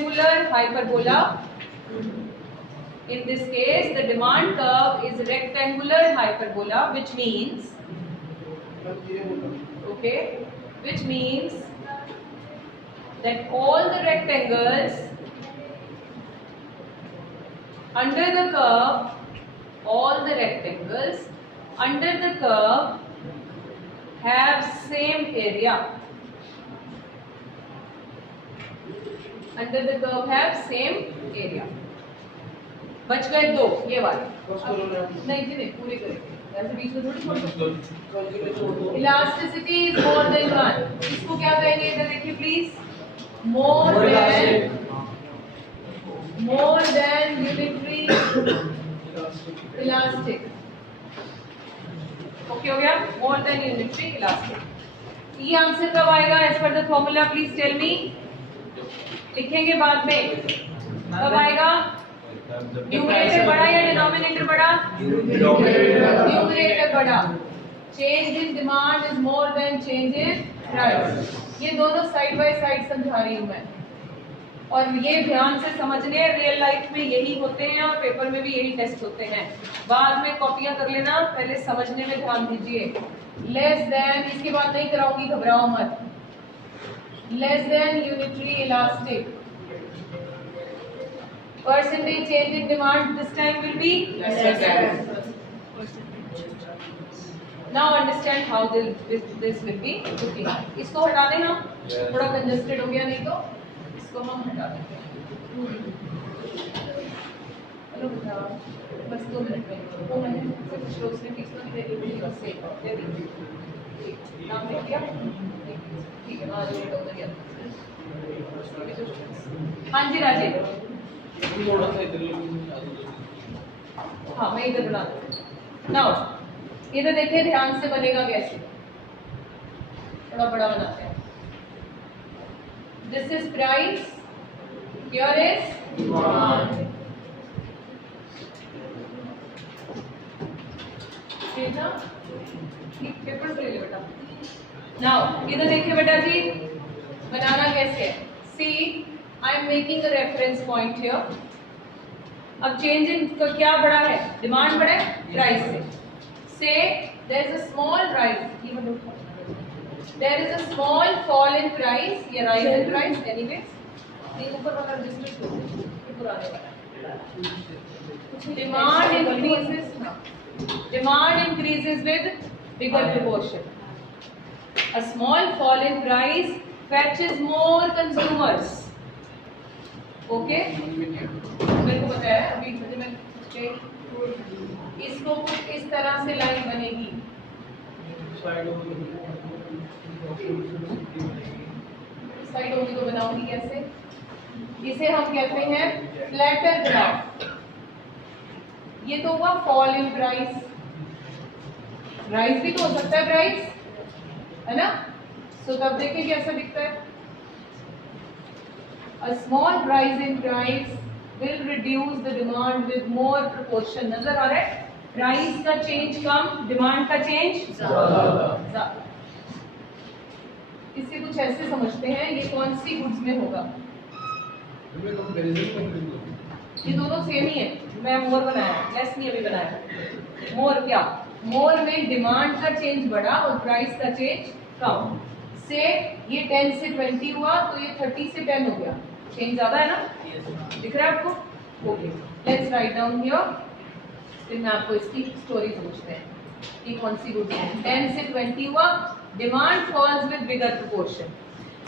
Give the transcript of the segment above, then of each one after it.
rectangular hyperbola. In this case, the demand curve is rectangular hyperbola, which means, that all the rectangles under the curve have same area. Under the curve have same area. बच गए दो, ये वाले नहीं पूरे करेंगे, ऐसे बीच में थोड़ी छोड़ सकते। इलास्टिसिटी इज मोर देन 1, इसको क्या कहेंगे? इधर देखिए please, more than unitary elastic. Okay हो गया, मोर देन यूनिटरी इलास्टिक। ये आंसर कब आएगा as per the formula? Please tell me. लिखेंगे बाद में, कब आएगा? न्यूमरेटर बड़ा या डिनोमिनेटर बड़ा? न्यूमरेटर बड़ा। Change in demand is more than change in price. ये दोनों साइड बाय साइड समझा रही हूं मैं, और ये ध्यान से समझने, रियल लाइफ में यही होते हैं और पेपर में भी यही टेस्ट होते हैं। बाद में कॉपियां कर लेना, पहले समझने में ध्यान दीजिए। लेस देन, इसके बाद नहीं कराऊंगी, घबराओ मत। Less than unitary elastic, percentage change in demand this time will be less than. Now understand how this will be looking. इसको हटा देना, थोड़ा congested हो गया, नहीं तो इसको हम हटा देंगे। हेलो बेटा, बस 2 मिनट में, 2 मिनट से कुछ लोग ने फीस तो नहीं दे दी, बस से दे दी। नाम लिख दिया? ठीक है, आज लेट हो गया। हाँ जी राजेश, हाँ मैं इधर बना दूँ। नाउ इधर देखिए, ध्यान से बनेगा कैसे, थोड़ा बड़ा बनाते हैं। This is price, here is demand. ठीक ना? पेपर से ले लो बेटा। नाउ इधर देखिए बेटा जी, बनाना कैसे है। सी, I am making a reference point here. अब चेंज इन क्या बड़ा है? डिमांड बड़ा है प्राइस से। Say there is a small rise. There is a small fall in price या rise in price. Anyways, नहीं ऊपर वाला डिस्मिस हो गया, पुराने वाला। Demand increases with bigger proportion. A small fall in price fetches more consumers. Okay, मेरे को पता है अभी मुझे, मैं इसको कुछ इस तरह से लाइन बनेगी, साइड होगी तो बनाऊंगी कैसे? इसे हम कहते हैं फ्लैटर ग्राफ। ये तो हुआ फॉल इन प्राइस, राइज भी तो हो सकता है प्राइस, है ना? सो तब देखिए कैसा दिखता है। A small rise in price will reduce the demand with more proportion. नजर आ रहा है? प्राइस का चेंज कम, डिमांड का चेंज ज्यादा। इसे कुछ ऐसे समझते हैं, ये कौन सी गुड्स में होगा? ये दोनों सेम ही है। मैं मोर बनाया, लेस नहीं अभी बनाया। मोर क्या? मोर में डिमांड का चेंज बढ़ा और प्राइस का चेंज कम। से ये 10 से 20 हुआ तो ये 30 से 10 हो गया। चेंज ज्यादा है ना? दिख रहा है आपको? Okay, let's write down here. फिर मैं आपको इसकी स्टोरी समझते हैं कि कौन सी गुड्स है। 10 से 20 हुआ, demand falls with bigger proportion.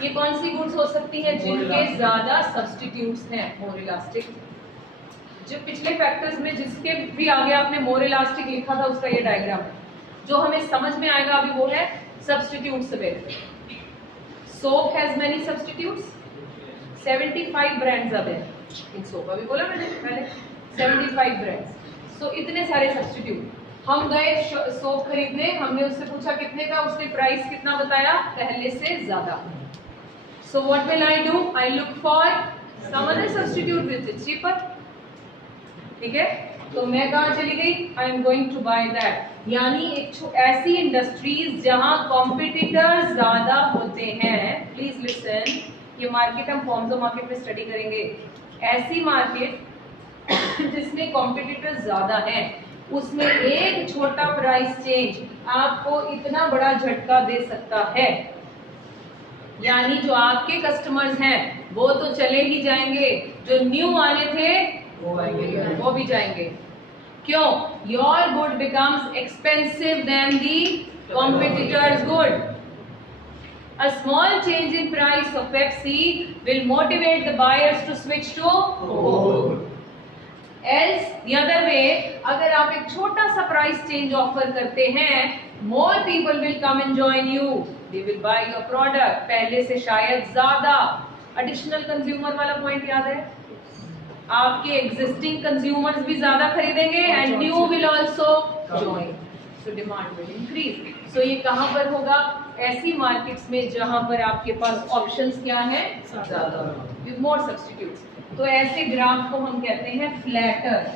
ये कौन सी गुड्स हो सकती हैं? जिनके ज्यादा सब्स्टिट्यूट्स हैं मोर इलास्टिक। जो पिछले फैक्टर्स में जिसके भी आगे आपने मोर इलास्टिक लिखा था उसका ये डायग्राम है। जो हमें समझ में आएगा अभी वो है substitutes based. Soap has many substitutes, 75 brands आते हैं इन सोप। अभी बोला मैंने पहले 75 ब्रांड्स। सो इतने सारे सब्स्टिट्यूट। हम गए सोप खरीदने, हमने उससे पूछा कितने का, उसने प्राइस कितना बताया? पहले से ज्यादा। So what will I do? I look for some other substitute which is cheaper. ठीक है, तो मैं कहाँ चली गई? I am going to buy that. यानी एक ऐसी इंडस्ट्रीज जहां कॉम्पिटिटर्स ज्यादा होते हैं, प्लीज लिसन, ये मार्केट हम फॉर्म्स ऑफ मार्केट में स्टडी करेंगे। ऐसी मार्केट जिसमें कॉम्पिटिटर्स ज्यादा हैं, उसमें एक छोटा प्राइस चेंज आपको इतना बड़ा झटका दे सकता है, यानी जो आपके कस्टमर्स हैं वो तो चले ही जाएंगे, जो न्यू आने थे वो भी जाएंगे। क्यों? Your good becomes expensive than the competitors good. A small change in price of Pepsi will motivate the buyers to switch to Coke. Else, the other way, अगर आप एक छोटा सा प्राइस चेंज ऑफर करते हैं, more people will come and join you. They will buy your product. पहले से शायद ज्यादा। Additional consumer वाला पॉइंट याद है? आपके existing consumers भी ज्यादा खरीदेंगे and new will also join. So demand will increase. So ये कहाँ पर होगा? ऐसी मार्केट्स में जहां पर आपके पास ऑप्शंस क्या है? ज्यादा, with more substitutes. तो ऐसे ग्राफ को हम कहते हैं फ्लैटर।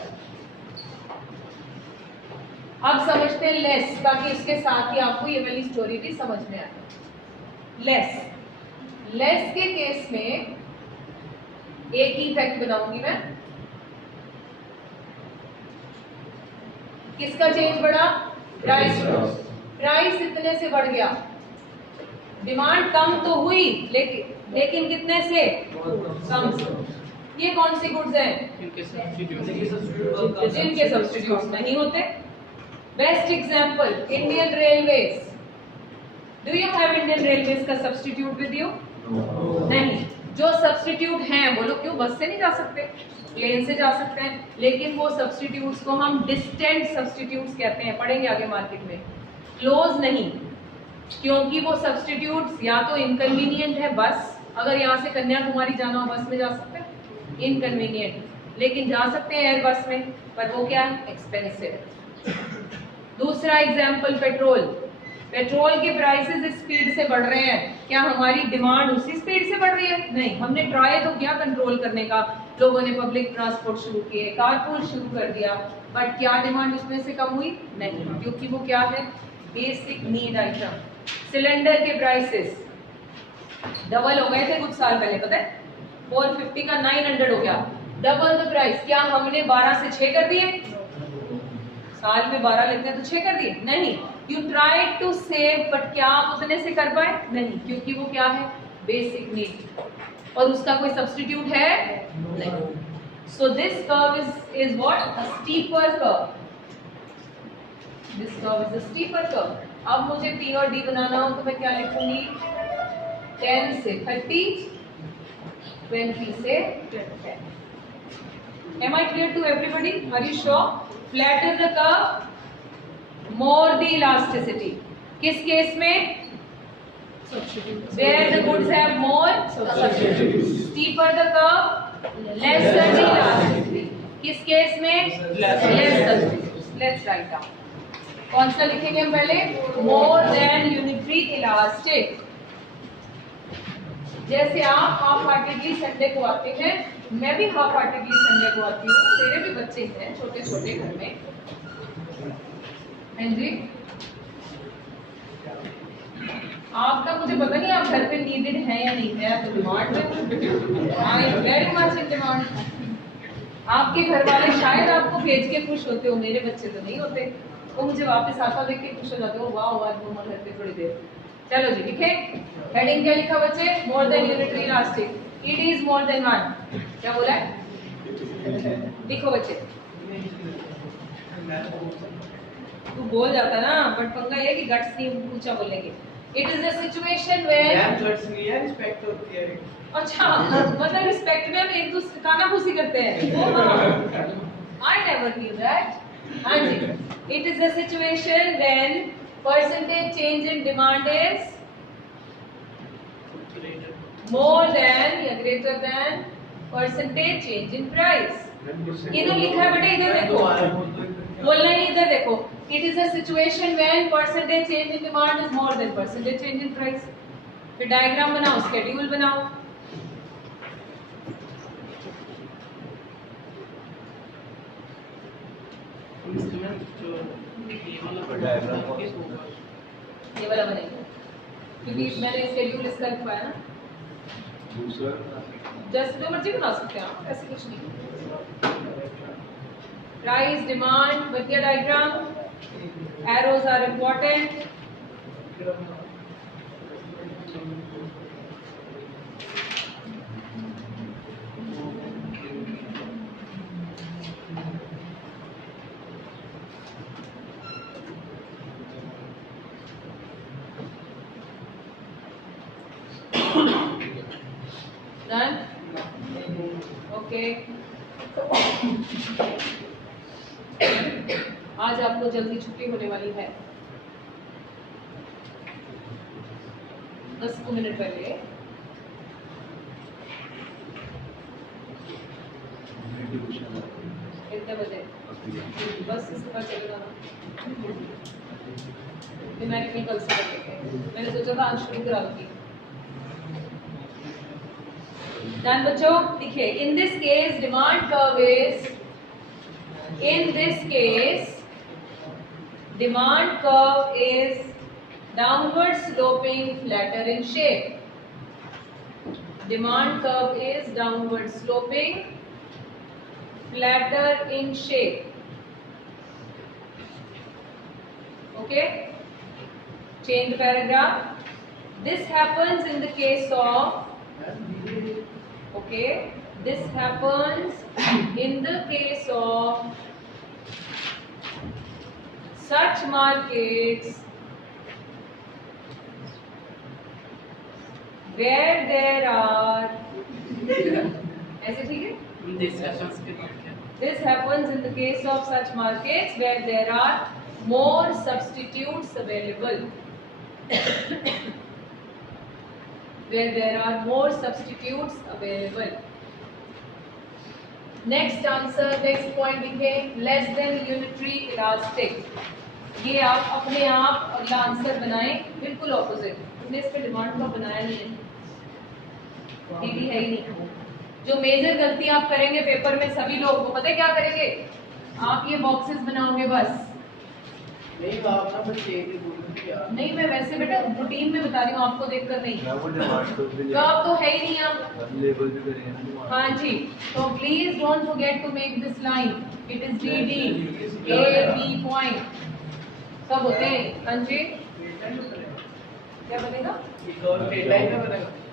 अब समझते हैं लेस, ताकि इसके साथ ही आपको ये वाली स्टोरी भी समझ में आए। लेस के केस में एक ही इफेक्ट बनाऊंगी मैं। किसका चेंज बढ़ा? प्राइस इतने से बढ़ गया, डिमांड कम तो हुई लेकिन कितने से? कम से। ये कौन सी गुड्स हैं? जिनके सब्स्टिट्यूट्स नहीं होते। Best example Indian railways. Do you have Indian railways का सब्स्टिट्यूट विद यू? नहीं। जो सब्स्टिट्यूट हैं वो लोग क्यों बस से नहीं जा सकते, प्लेन से जा सकते हैं, लेकिन वो सब्स्टिट्यूट्स को हम डिस्टेंट सब्स्टिट्यूट्स कहते हैं, पढ़ेंगे आगे मार्केट में। क्लोज नहीं, क्योंकि वो सब्स्टिट्यूट्स या तो इनकन्वीनियंट है, बस अगर यहाँ से कन्याकुमारी जाना हो बस में जा सकते हैं, इनकन्वीनियंट, लेकिन जा सकते हैं एयर बस में, पर वो क्या है? एक्सपेंसिव। दूसरा एग्जाम्पल पेट्रोल के प्राइसेस इस स्पीड से बढ़ रहे हैं, क्या हमारी डिमांड उसी स्पीड से बढ़ रही है? नहीं। हमने ट्राई तो किया कंट्रोल करने का, लोगों ने पब्लिक ट्रांसपोर्ट शुरू किए, कारपूल शुरू कर दिया, बट क्या डिमांड उसमें से कम हुई? नहीं, क्योंकि वो क्या है? Basic need item. सिलेंडर के प्राइसेस डबल हो गए थे कुछ साल पहले, पता है? 450 का 900 हो गया, डबल द प्राइस। क्या हमने 12 से 6 कर दिए? साल में 12 लेते हैं तो 6 कर दिए? नहीं। You try to save, but क्या आप उतने से कर पाए? नहीं, क्योंकि वो क्या है? बेसिक नीड, और उसका कोई सब्स्टिट्यूट है? नहीं। So this curve is what? A steeper curve. This curve is a steeper curve. अब मुझे P और D बनाना हो तो मैं क्या लिखूंगी? 10 से 30, 20 से 10. Am I clear to everybody? Are you sure? Flatter the curve, more the elasticity. किस केस में? Where the goods have more substitutes. Steeper the curve, lesser the elasticity. किस केस में? Less substitutes. Let's write down. कौन सा लिखेंगे हम पहले? More than unitary elastic. जैसे आप हाफ हार्टेडली संडे को आते हैं, मैं भी हाफ हार्टेडली संडे को आती हूँ, मेरे भी बच्चे हैं छोटे छोटे घर में। हाँ जी, आपका मुझे पता नहीं आप घर पे नीडेड है या नहीं है, तो डिमांड में I am very much in demand. आपके घर वाले शायद आपको भेज के खुश होते हो, मेरे बच्चे तो नहीं होते, वो मुझे वापस आता देख के खुश हो जाते हो, वाह आज मम्मा घर पे थोड़ी देर। चलो जी, लिखे हेडिंग क्या लिखा बच्चे? मोर than unitary elastic, it is more than 1। क्या बोला है? लिखो बच्चे। तू बोल जाता ना, बट पंगा ये कि गट्स नहीं पूछा बोलने के। It is a situation where guts नहीं है, रिस्पेक्ट होती है। अच्छा, मतलब रिस्पेक्ट में हम एक दूसरे काना फूसी करते हैं। I never knew that. हाँ जी, it is a situation when percentage change in demand is more than या greater than percentage change in price. इधर लिखा है बेटे, इधर देखो, बोलना ही इधर देखो। It is a situation when percentage change in demand is more than percentage change in price. फिर डायग्राम बनाओ, स्केड्यूल बनाओ। ये वाला बनेगा, क्योंकि मैंने स्केड्यूल इसका लिखवाया ना। दूसरा जस्ट जो मर्जी बना सकते हैं आप, ऐसे कुछ नहीं। प्राइस, डिमांड, बतिया diagram, arrows are important. Done? Okay. आज आपको जल्दी छुट्टी होने वाली है, 10 मिनट पहले। कितने बजे? बस इसके बाद चलेगा ना, न्यूमेरिकल कल से कर लेंगे। मैंने सोचा था आज शुरू करा दूंगी। डन बच्चों, देखिए in this case demand curve is, in this case demand curve is downward sloping, flatter in shape. Demand curve is downward sloping, flatter in shape. Okay, change the paragraph. This happens in the case of, okay, this happens in the case of such markets where there are, ऐसे ठीक है? This happens in the case of such markets where there are more substitutes available. Where there are more substitutes available. Next answer, next point लिखें, less than unitary elastic. ये आप अपने आप अगला answer बनाएं, बिल्कुल ऑपोजिट। हमने इस पे डिमांड का बनाया नहीं है, ये भी है ही नहीं। जो मेजर गलती आप करेंगे पेपर में सभी लोग, वो पता है क्या करेंगे? आप ये बॉक्सेस बनाओगे बस। नहीं, मैं वैसे बेटा रूटीन में बता रही हूँ, आपको देखकर नहीं। जॉब तो है ही नहीं आप। हाँ जी, तो please don't forget to make this line. It is D D A B point सब होते हैं। हाँ जी, क्या बनेगा?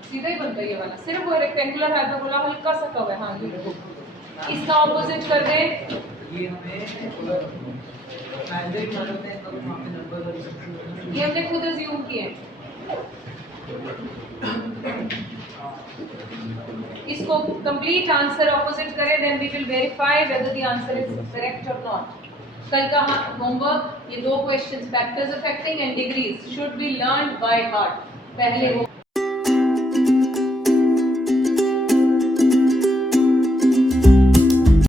सीधा ही बनता है ये वाला, सिर्फ वो रेक्टेंगुलर हाइपरबोला हल्का सा कव है। हाँ जी, इसका ऑपोजिट कर दें। ये हमने खुद अज्यूम किए। इसको कंप्लीट आंसर ऑपोजिट करें, then we will verify whether the answer is correct और नॉट। कल का होमवर्क, ये दो questions, factors affecting and degrees should be learnt by heart. पहले वो